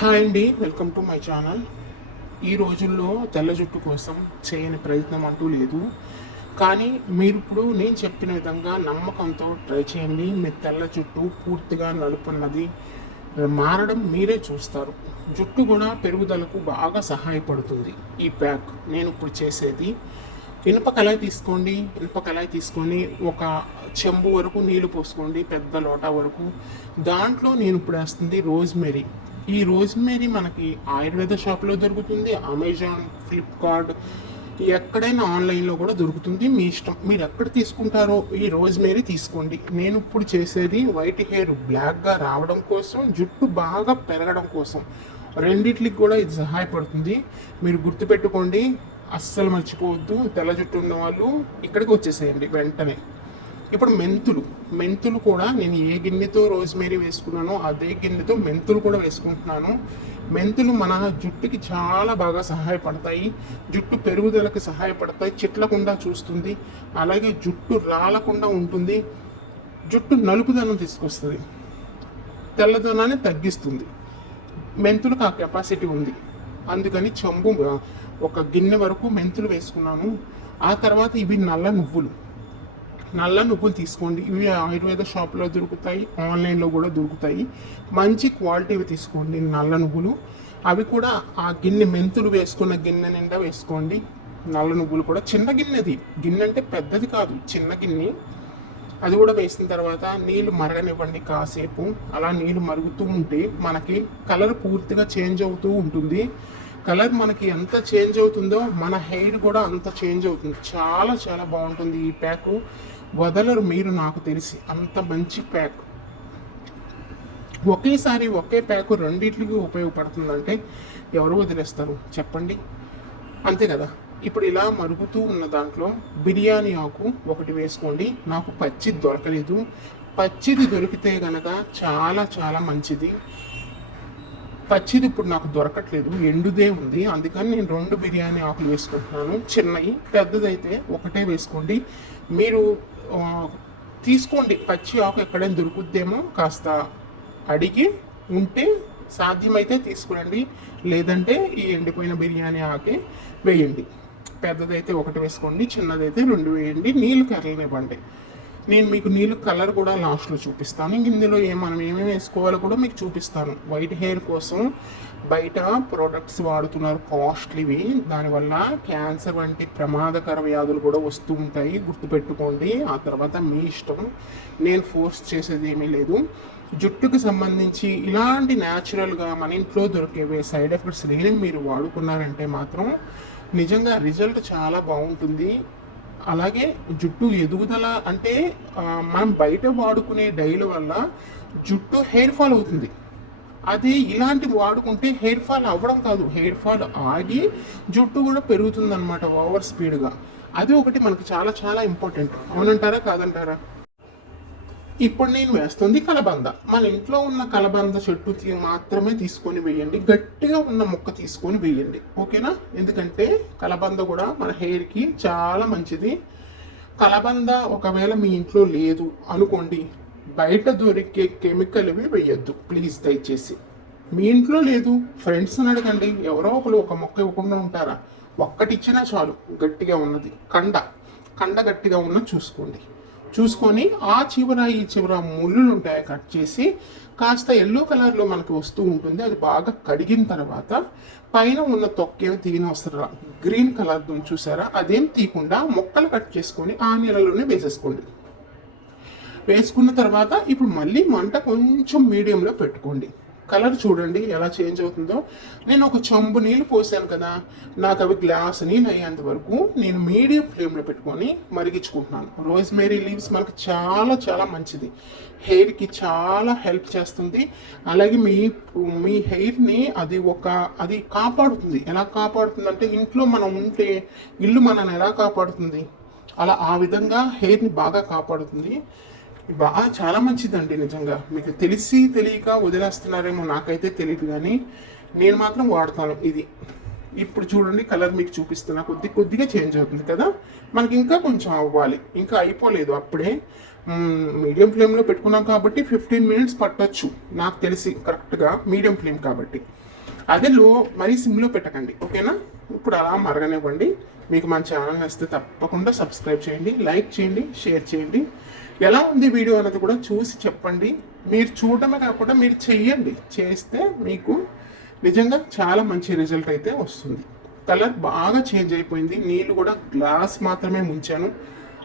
Hi అండి welcome to my channel. ఈ రోజుల్లో తెల్ల జుట్టు కోసం చేయని ప్రయత్నం అంటూ లేదు. కానీ మీరు ఇప్పుడు నేను చెప్పిన విధంగా నమ్మకంతో ట్రై చేయండి. మీ తెల్ల జుట్టు పూర్తిగా నలుపున్నది. మారడం మీరే చూస్తారు. జుట్టు కూడా పెరుగుదలకు బాగా సహాయపడుతుంది. ఈ ప్యాక్ నేను ఇప్పుడు చేసేది. ఇనుప కళాయి తీసుకోండి. ఇనుప కళాయి తీసుకొని ఒక చెంబు వరకు నీళ్ళు పోసుకోండి. పెద్ద లోటా వరకు. దాంట్లో నేను ఇప్పుడు వేస్తుంది రోజ్మెరీ. ఈ రోజ్మెరీ మనకి ఆయుర్వేద షాప్లో దొరుకుతుంది అమెజాన్ ఫ్లిప్కార్ట్ ఎక్కడైనా ఆన్లైన్లో కూడా దొరుకుతుంది. మీ ఇష్టం. మీరు ఎక్కడ తీసుకుంటారో ఈ రోజ్మేరీ తీసుకోండి. నేను ఇప్పుడు చేసేది వైట్ హెయిర్ బ్లాక్గా రావడం కోసం జుట్టు బాగా పెరగడం కోసం. రెండిట్లకి కూడా ఇది సహాయపడుతుంది. మీరు గుర్తుపెట్టుకోండి అస్సలు మర్చిపోవద్దు. తెల్ల జుట్టు ఉన్న వాళ్ళు ఇక్కడికి వచ్చేసేయండి వెంటనే. ఇప్పుడు మెంతులు. మెంతులు కూడా నేను ఏ గిన్నెతో రోజ్మేరీ వేసుకున్నానో అదే గిన్నెతో మెంతులు కూడా వేసుకుంటున్నాను. మెంతులు మన జుట్టుకి చాలా బాగా సహాయపడతాయి. జుట్టు పెరుగుదలకు సహాయపడతాయి. చిట్లకుండా చూస్తుంది. అలాగే జుట్టు రాలకుండా ఉంటుంది. జుట్టు నలుపుదనం తీసుకొస్తుంది. తెల్లదనాన్ని తగ్గిస్తుంది. మెంతులకు ఆ కెపాసిటీ ఉంది. అందుకని చెంబు ఒక గిన్నె వరకు మెంతులు వేసుకున్నాను. ఆ తర్వాత ఇవి నల్ల నువ్వులు. నల్ల నువ్వులు తీసుకోండి. ఇవి ఆయుర్వేద షాప్లో దొరుకుతాయి ఆన్లైన్లో కూడా దొరుకుతాయి. మంచి క్వాలిటీవి తీసుకోండి నల్ల నువ్వులు. అవి కూడా ఆ గిన్నె మెంతులు వేసుకున్న గిన్నె నిండా వేసుకోండి. నల్ల నువ్వులు కూడా చిన్న గిన్నెది. గిన్నె అంటే పెద్దది కాదు చిన్న గిన్నె. అది కూడా వేసిన తర్వాత నీళ్ళు మరగనివ్వండి కాసేపు. అలా నీళ్ళు మరుగుతూ ఉంటే మనకి కలర్ పూర్తిగా చేంజ్ అవుతూ ఉంటుంది. కలర్ మనకి ఎంత చేంజ్ అవుతుందో మన హెయిర్ కూడా అంత చేంజ్ అవుతుంది. చాలా చాలా బాగుంటుంది ఈ ప్యాకు. వదలరు మీరు నాకు తెలిసి. అంత మంచి ప్యాక్ ఒకేసారి ఒకే ప్యాక్ రెండింటికి ఉపయోగపడుతుందంటే ఎవరు వదిలేస్తారు? చెప్పండి. అంతే కదా. ఇప్పుడు ఇలా మరుగుతూ ఉన్న దాంట్లో బిర్యానీ ఆకు ఒకటి వేసుకోండి. నాకు పచ్చిది దొరకలేదు. పచ్చిది దొరికితే గనక చాలా చాలా మంచిది. పచ్చిది ఇప్పుడు నాకు దొరకట్లేదు. ఎండుదే ఉంది. అందుకని నేను రెండు బిర్యానీ ఆకులు వేసుకుంటున్నాను. చిన్నవి పెద్దదైతే ఒకటే వేసుకోండి. మీరు తీసుకోండి. పచ్చి ఆకు ఎక్కడైనా దొరుకుద్దేమో కాస్త అడిగి ఉంటే సాధ్యమైతే తీసుకురండి. లేదంటే ఈ ఎండిపోయిన బిర్యానీ ఆకే వేయండి. పెద్దదైతే ఒకటి వేసుకోండి చిన్నదైతే రెండు వేయండి. నీళ్ళు కర్రలనివ్వండి. నేను మీకు నీళ్ళు కలర్ కూడా లాస్ట్లో చూపిస్తాను. ఇంక ఇందులో ఏ మనం ఏమేమి వేసుకోవాలో కూడా మీకు చూపిస్తాను. వైట్ హెయిర్ కోసం బయట ప్రోడక్ట్స్ వాడుతున్నారు కాస్ట్లీవి దానివల్ల క్యాన్సర్ వంటి ప్రమాదకర వ్యాధులు కూడా వస్తూ ఉంటాయి. గుర్తుపెట్టుకోండి. ఆ తర్వాత మీ ఇష్టం. నేను ఫోర్స్ చేసేది ఏమీ లేదు. జుట్టుకు సంబంధించి ఇలాంటి న్యాచురల్గా మన ఇంట్లో దొరికేవి సైడ్ ఎఫెక్ట్స్ లేని మీరు వాడుకున్నారంటే మాత్రం నిజంగా రిజల్ట్ చాలా బాగుంటుంది. అలాగే జుట్టు ఎదుగుదల అంటే మనం బయట వాడుకునే డైల వల్ల జుట్టు హెయిర్ ఫాల్ అవుతుంది. అది ఇలాంటివి వాడుకుంటే హెయిర్ ఫాల్ అవ్వడం కాదు. హెయిర్ ఫాల్ ఆగి జుట్టు కూడా పెరుగుతుంది అనమాట ఓవర్ స్పీడ్గా. అది ఒకటి మనకు చాలా చాలా ఇంపార్టెంట్. అవునంటారా? కాదంటారా? ఇప్పుడు నేను వేస్తుంది కలబంద. మన ఇంట్లో ఉన్న కలబంద చెట్టు మాత్రమే తీసుకొని వేయండి. గట్టిగా ఉన్న మొక్క తీసుకొని వేయండి. ఓకేనా? ఎందుకంటే కలబంద కూడా మన హెయిర్కి చాలా మంచిది. కలబంద ఒకవేళ మీ ఇంట్లో లేదు అనుకోండి బయట దొరికే కెమికల్ ఇవి వేయొద్దు. ప్లీజ్ దయచేసి. మీ ఇంట్లో లేదు ఫ్రెండ్స్ని అడగండి. ఎవరో ఒకరు ఒక మొక్క ఇవ్వకుండా ఉంటారా? ఒక్కటిచ్చినా చాలు గట్టిగా ఉన్నది. కండ. కండ గట్టిగా ఉన్న చూసుకోండి. చూసుకొని ఆ చివర ఈ చివర ముళ్ళులు ఉంటాయి కట్ చేసి కాస్త ఎల్లో కలర్లో మనకి వస్తూ ఉంటుంది. అది బాగా కడిగిన తర్వాత పైన ఉన్న తొక్కేమి తీయని వస్తారు గ్రీన్ కలర్ చూసారా? అదేం తీయకుండా మొక్కలు కట్ చేసుకొని ఆ నీళ్ళలోనే వేసేసుకోండి. వేసుకున్న తర్వాత ఇప్పుడు మళ్ళీ మంట కొంచెం మీడియంలో పెట్టుకోండి. కలర్ చూడండి ఎలా చేంజ్ అవుతుందో. నేను ఒక చెంబు నీళ్ళు పోసాను కదా నాకు అవి గ్లాస్ నీళ్ళు అయ్యేంత వరకు నేను మీడియం ఫ్లేమ్లో పెట్టుకొని మరిగించుకుంటున్నాను. రోజ్ మేరీ లీవ్స్ మనకు చాలా చాలా మంచిది. హెయిర్కి చాలా హెల్ప్ చేస్తుంది. అలాగే మీ మీ హెయిర్ని అది ఒక అది కాపాడుతుంది. ఎలా కాపాడుతుంది అంటే ఇంట్లో మనం ఉంటే ఇల్లు మనల్ని ఎలా కాపాడుతుంది? అలా ఆ విధంగా హెయిర్ని బాగా కాపాడుతుంది. బాగా చాలా మంచిదండి నిజంగా. మీకు తెలిసి తెలియక వదిలేస్తున్నారేమో నాకైతే తెలియదు కానీ నేను మాత్రం వాడతాను ఇది. ఇప్పుడు చూడండి కలర్ మీకు చూపిస్తున్నా. కొద్ది కొద్దిగా చేంజ్ అవుతుంది కదా? మనకి ఇంకా కొంచెం అవ్వాలి. ఇంకా అయిపోలేదు అప్పుడే. మీడియం ఫ్లేమ్లో పెట్టుకున్నాం కాబట్టి ఫిఫ్టీన్ మినిట్స్ పట్టొచ్చు. నాకు తెలిసి కరెక్ట్గా మీడియం ఫ్లేమ్ కాబట్టి. అదే లో మరీ సిమ్లో పెట్టకండి ఓకేనా? ఇప్పుడు అలా మరగనివ్వండి. మీకు మన ఛానల్ నచ్చితే తప్పకుండా సబ్స్క్రైబ్ చేయండి లైక్ చేయండి షేర్ చేయండి. ఎలా ఉంది వీడియో అనేది కూడా చూసి చెప్పండి. మీరు చూడటమే కాకుండా మీరు చెయ్యండి. చేస్తే మీకు నిజంగా చాలా మంచి రిజల్ట్ అయితే వస్తుంది. కలర్ బాగా చేంజ్ అయిపోయింది. నీళ్ళు కూడా గ్లాస్ మాత్రమే ముంచాను.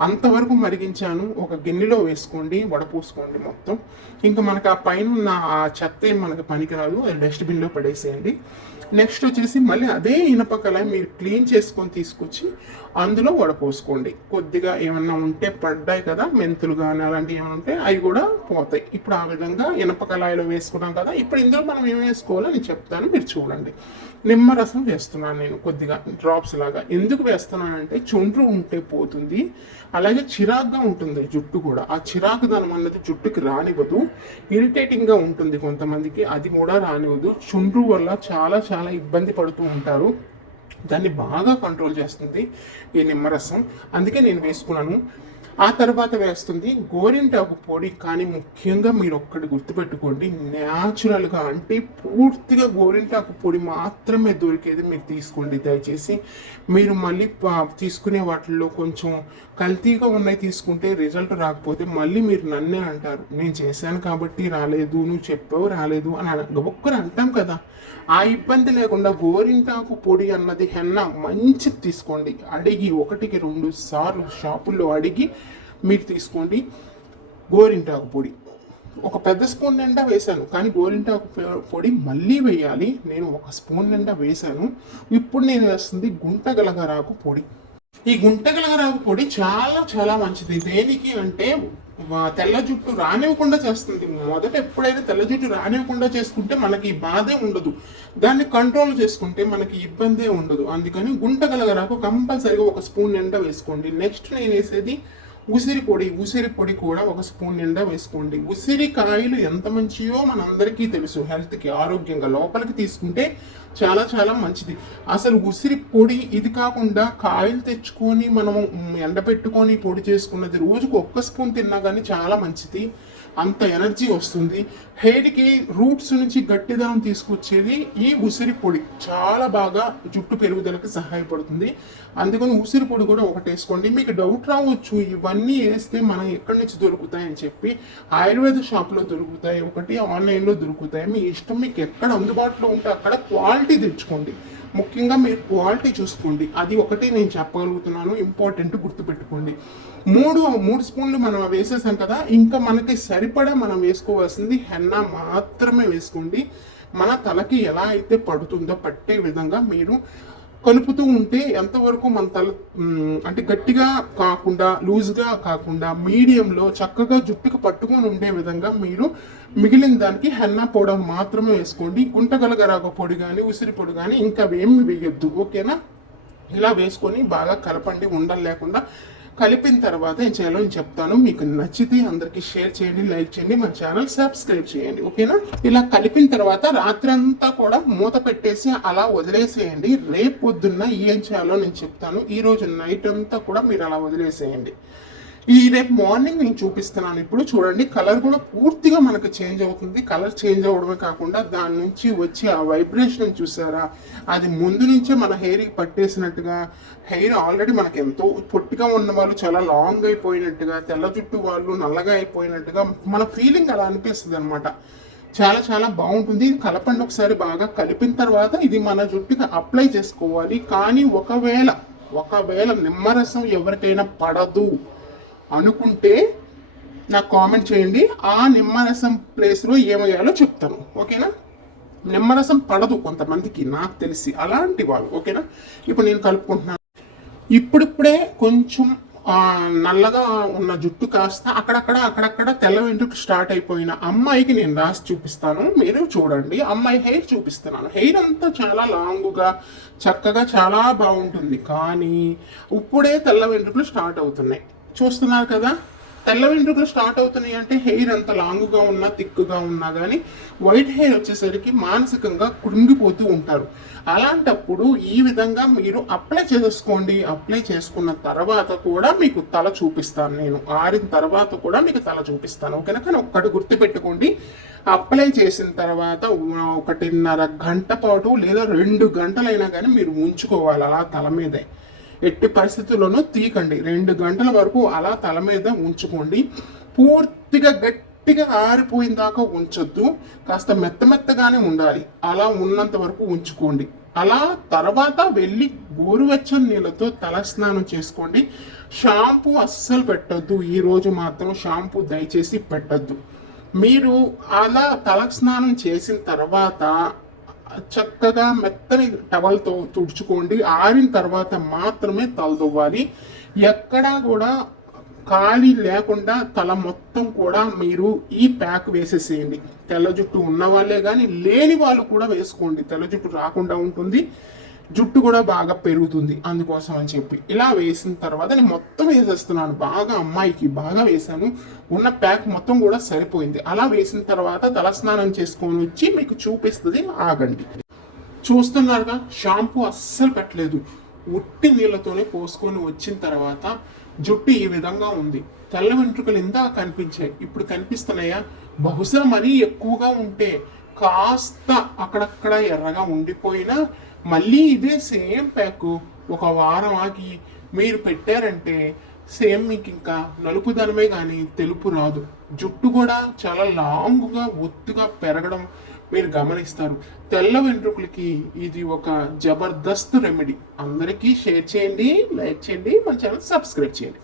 అంతవరకు మరిగించాను. ఒక గిన్నెలో వేసుకోండి వడపోసుకోండి మొత్తం. ఇంకా మనకు ఆ పైన ఉన్న ఆ చెత్త ఏం మనకు పనికిరాదు అది డస్ట్బిన్లో పడేసేయండి. నెక్స్ట్ వచ్చేసి మళ్ళీ అదే ఇనప కళాయి మీరు క్లీన్ చేసుకొని తీసుకొచ్చి అందులో వడపోసుకోండి. కొద్దిగా ఏమన్నా ఉంటే పడ్డాయి కదా మెంతులు కానీ అలాంటివి ఏమైనా ఉంటే అవి కూడా పోతాయి. ఇప్పుడు ఆ విధంగా ఇనప కళాయిలో వేసుకున్నాం కదా ఇప్పుడు ఇందులో మనం ఏం వేసుకోవాలో నేను చెప్తాను మీరు చూడండి. నిమ్మరసం వేస్తున్నాను నేను కొద్దిగా డ్రాప్స్ లాగా. ఎందుకు వేస్తున్నానంటే చుండ్రు ఉంటే పోతుంది అలాగే చిరాగ్గా ఉంటుంది జుట్టు కూడా. ఆ చిరాకుదనం అన్నది జుట్టుకి రానివ్వదు ఇరిటేటింగ్గా ఉంటుంది కొంతమందికి అది కూడా రానివ్వదు. చుండ్రు వల్ల చాలా చాలా ఇబ్బంది పడుతూ ఉంటారు. దాన్ని బాగా కంట్రోల్ చేస్తుంది ఈ నిమ్మరసం. అందుకే నేను వేసుకున్నాను. ఆ తర్వాత వేస్తుంది గోరింటాకు పొడి. కానీ ముఖ్యంగా మీరు ఒక్కటి గుర్తుపెట్టుకోండి న్యాచురల్గా అంటే పూర్తిగా గోరింటాకు పొడి మాత్రమే దొరికేది మీరు తీసుకోండి. దయచేసి మీరు మళ్ళీ తీసుకునే వాటిల్లో కొంచెం కల్తీగా ఉన్నాయి తీసుకుంటే రిజల్ట్ రాకపోతే మళ్ళీ మీరు నన్నే అంటారు. నేను చేశాను కాబట్టి రాలేదు నువ్వు చెప్పావు రాలేదు అని ఒక్కరు అంటాం కదా. ఆ ఇబ్బంది లేకుండా గోరింటాకు పొడి అన్నది హెన్న మంచిది తీసుకోండి. అడిగి ఒకటికి రెండు సార్లు షాపుల్లో అడిగి మీరు తీసుకోండి. గోరింటాకు పొడి. ఒక పెద్ద స్పూన్ నిండా వేశాను కానీ గోరింటాకు పొడి మళ్ళీ వేయాలి. నేను ఒక స్పూన్ నిండా వేశాను. ఇప్పుడు నేను వేస్తుంది గుంటగలగరాకు పొడి. ఈ గుంటగలగరాకు పొడి చాలా చాలా మంచిది. దేనికి అంటే తెల్ల జుట్టు రానివ్వకుండా చేస్తుంది. మొదట ఎప్పుడైనా తెల్ల జుట్టు రానివ్వకుండా చేసుకుంటే మనకి ఈ బాధే ఉండదు. దాన్ని కంట్రోల్ చేసుకుంటే మనకి ఇబ్బందే ఉండదు. అందుకని గుంటగలగరాకు కంపల్సరీగా ఒక స్పూన్ నిండా వేసుకోండి. నెక్స్ట్ నేను వేసేది ఉసిరి పొడి ఉసిరి పొడి కూడా ఒక స్పూన్ నిండా వేసుకోండి. ఉసిరికాయలు ఎంత మంచియో మనందరికీ తెలుసు. హెల్త్కి ఆరోగ్యంగా లోపలికి తీసుకుంటే చాలా చాలా మంచిది. అసలు ఉసిరి పొడి ఇది కాకుండా కాయలు తెచ్చుకొని మనము ఎండబెట్టుకొని పొడి చేసుకున్నది రోజుకు ఒక్క స్పూన్ తిన్నా కానీ చాలా మంచిది. అంత ఎనర్జీ వస్తుంది. హెయిర్కి రూట్స్ నుంచి గట్టిదనం తీసుకొచ్చేది ఈ ఉసిరి పొడి. చాలా బాగా జుట్టు పెరుగుదలకు సహాయపడుతుంది. అందుకని ఉసిరి పొడి కూడా ఒకటి వేసుకోండి. మీకు డౌట్ రావచ్చు ఇవన్నీ వేస్తే మనం ఎక్కడి నుంచి దొరుకుతాయని చెప్పి. ఆయుర్వేద షాప్లో దొరుకుతాయి ఒకటి ఆన్లైన్లో దొరుకుతాయి. మీ ఇష్టం మీకు ఎక్కడ అందుబాటులో ఉంటే అక్కడ క్వాలిటీ తెచ్చుకోండి. ముఖ్యంగా మీరు క్వాలిటీ చూసుకోండి. అది ఒకటే నేను చెప్పగలుగుతున్నాను ఇంపార్టెంట్ గుర్తుపెట్టుకోండి. మూడు మూడు స్పూన్లు మనం వేసేసాం కదా ఇంకా మనకి సరిపడా మనం వేసుకోవాల్సింది హెన్న మాత్రమే వేసుకోండి. మన తలకి ఎలా అయితే పడుతుందో పట్టే విధంగా మీరు కలుపుతూ ఉంటే ఎంతవరకు మన తల అంటే గట్టిగా కాకుండా లూజ్గా కాకుండా మీడియంలో చక్కగా జుట్టుకు పట్టుకొని ఉండే విధంగా మీరు మిగిలిన దానికి హెన్నా పౌడర్ మాత్రమే వేసుకోండి. గుంటగలగరాగ పొడి కానీ ఉసిరి పొడి కానీ ఇంకా ఏమి వేయొద్దు. ఓకేనా? ఇలా వేసుకొని బాగా కలపండి. ఉండలు లేకుండా కలిపిన తర్వాత ఏం చేయాలో నేను చెప్తాను. మీకు నచ్చితే అందరికీ షేర్ చేయండి లైక్ చేయండి మన ఛానల్ సబ్స్క్రైబ్ చేయండి ఓకేనా? ఇలా కలిపిన తర్వాత రాత్రి అంతా కూడా మూత పెట్టేసి అలా వదిలేసేయండి. రేపు పొద్దున్న ఏం చేయాలో నేను చెప్తాను. ఈ రోజు నైట్ అంతా కూడా మీరు అలా వదిలేసేయండి. ఈ రేపు మార్నింగ్ నేను చూపిస్తున్నాను. ఇప్పుడు చూడండి కలర్ కూడా పూర్తిగా మనకు చేంజ్ అవుతుంది. కలర్ చేంజ్ అవడమే కాకుండా దాని నుంచి వచ్చే ఆ వైబ్రేషన్ చూసారా? అది ముందు నుంచే మన హెయిర్కి పట్టేసినట్టుగా హెయిర్ ఆల్రెడీ మనకు ఎంతో పొట్టిగా ఉన్న వాళ్ళు చాలా లాంగ్ అయిపోయినట్టుగా తెల్ల జుట్టు వాళ్ళు నల్లగా అయిపోయినట్టుగా మన ఫీలింగ్ అలా అనిపిస్తుంది అనమాట చాలా చాలా బాగుంటుంది. ఇది కలపండి ఒకసారి బాగా. కలిపిన తర్వాత ఇది మన జుట్టుకి అప్లై చేసుకోవాలి. కానీ ఒకవేళ ఒకవేళ నిమ్మరసం ఎవరికైనా పడదు. అనుకుంటే నాకు కామెంట్ చేయండి. ఆ నిమ్మరసం ప్లేస్లో ఏమయ్యాలో చెప్తాను. ఓకేనా? నిమ్మరసం పడదు కొంతమందికి నాకు తెలిసి. అలాంటి వాళ్ళు ఓకేనా? ఇప్పుడు నేను కలుపుకుంటున్నాను ఇప్పుడిప్పుడే కొంచెం నల్లగా ఉన్న జుట్టు కాస్త అక్కడక్కడ అక్కడక్కడ తెల్ల వెంట్రుకు స్టార్ట్ అయిపోయిన అమ్మాయికి నేను రాసి చూపిస్తాను. మీరు చూడండి. అమ్మాయి హెయిర్ చూపిస్తున్నాను. హెయిర్ అంతా చాలా లాంగుగా చక్కగా చాలా బాగుంటుంది. కానీ ఇప్పుడే తెల్ల వెంట్రుకలు స్టార్ట్ అవుతున్నాయి. చూస్తున్నారు కదా? తెల్ల వెంట్రుకలు స్టార్ట్ అవుతున్నాయి అంటే హెయిర్ అంత లాంగ్గా ఉన్నా థిక్గా ఉన్నా కానీ వైట్ హెయిర్ వచ్చేసరికి మానసికంగా కృంగిపోతూ ఉంటారు. అలాంటప్పుడు ఈ విధంగా మీరు అప్లై చేసుకోండి. అప్లై చేసుకున్న తర్వాత కూడా మీకు తల చూపిస్తాను నేను. ఆరిన తర్వాత కూడా మీకు తల చూపిస్తాను. ఓకేనా? కానీ ఒక్కటి గుర్తుపెట్టుకోండి. అప్లై చేసిన తర్వాత ఒకటిన్నర గంట పాటు లేదా రెండు గంటలైనా కానీ మీరు ఉంచుకోవాలి అలా తల మీదే. ఎట్టి పరిస్థితుల్లోనూ తీకండి రెండు గంటల వరకు అలా తల మీద ఉంచుకోండి. పూర్తిగా గట్టిగా ఆరిపోయిన దాకా ఉంచొద్దు. కాస్త మెత్త మెత్తగానే ఉండాలి. అలా ఉన్నంత వరకు ఉంచుకోండి. అలా తర్వాత వెళ్ళి గోరువెచ్చని నీళ్ళతో తల స్నానం చేసుకోండి. షాంపూ అస్సలు పెట్టద్దు. ఈరోజు మాత్రం షాంపూ దయచేసి పెట్టద్దు. మీరు అలా తల స్నానం చేసిన తర్వాత చక్కగా మెత్తని టవల్తో తుడుచుకోండి. ఆరిన తర్వాత మాత్రమే తలదువ్వాలి ఎక్కడా కూడా ఖాళీ లేకుండా తల మొత్తం కూడా మీరు ఈ ప్యాక్ వేసేసేయండి. తెల్ల జుట్టు ఉన్న వాళ్ళే కానీ లేని వాళ్ళు కూడా వేసుకోండి. తెల్ల జుట్టు రాకుండా ఉంటుంది. జుట్టు కూడా బాగా పెరుగుతుంది అందుకోసం అని చెప్పి. ఇలా వేసిన తర్వాత నేను మొత్తం వేసేస్తున్నాను. బాగా అమ్మాయికి బాగా వేసాను ఉన్న ప్యాక్ మొత్తం కూడా సరిపోయింది. అలా వేసిన తర్వాత తలస్నానం చేసుకొని వచ్చి మీకు చూపిస్తుంది ఆగండి. చూస్తున్నారుగా షాంపూ అస్సలు పెట్టలేదు. ఉట్టి నీళ్ళతోనే పోసుకొని వచ్చిన తర్వాత జుట్టు ఈ విధంగా ఉంది. తెల్ల వెంట్రుకలు ఇందాక కనిపించాయి. ఇప్పుడు కనిపిస్తున్నాయా? బహుశా మరీ ఎక్కువగా ఉంటే కాస్త అక్కడక్కడ ఎర్రగా ఉండిపోయినా మళ్ళీ ఇదే సేమ్ ప్యాక్ ఒక వారం ఆగి మీరు పెట్టారంటే సేమ్ మీకు ఇంకా నలుపు ధనమే కానీ తెలుపు రాదు. జుట్టు కూడా చాలా లాంగ్గా ఒత్తుగా పెరగడం మీరు గమనిస్తారు. తెల్ల వెంట్రుకలకి ఇది ఒక జబర్దస్త్ రెమెడీ. అందరికీ షేర్ చేయండి లైక్ చేయండి మన ఛానల్ సబ్స్క్రైబ్ చేయండి.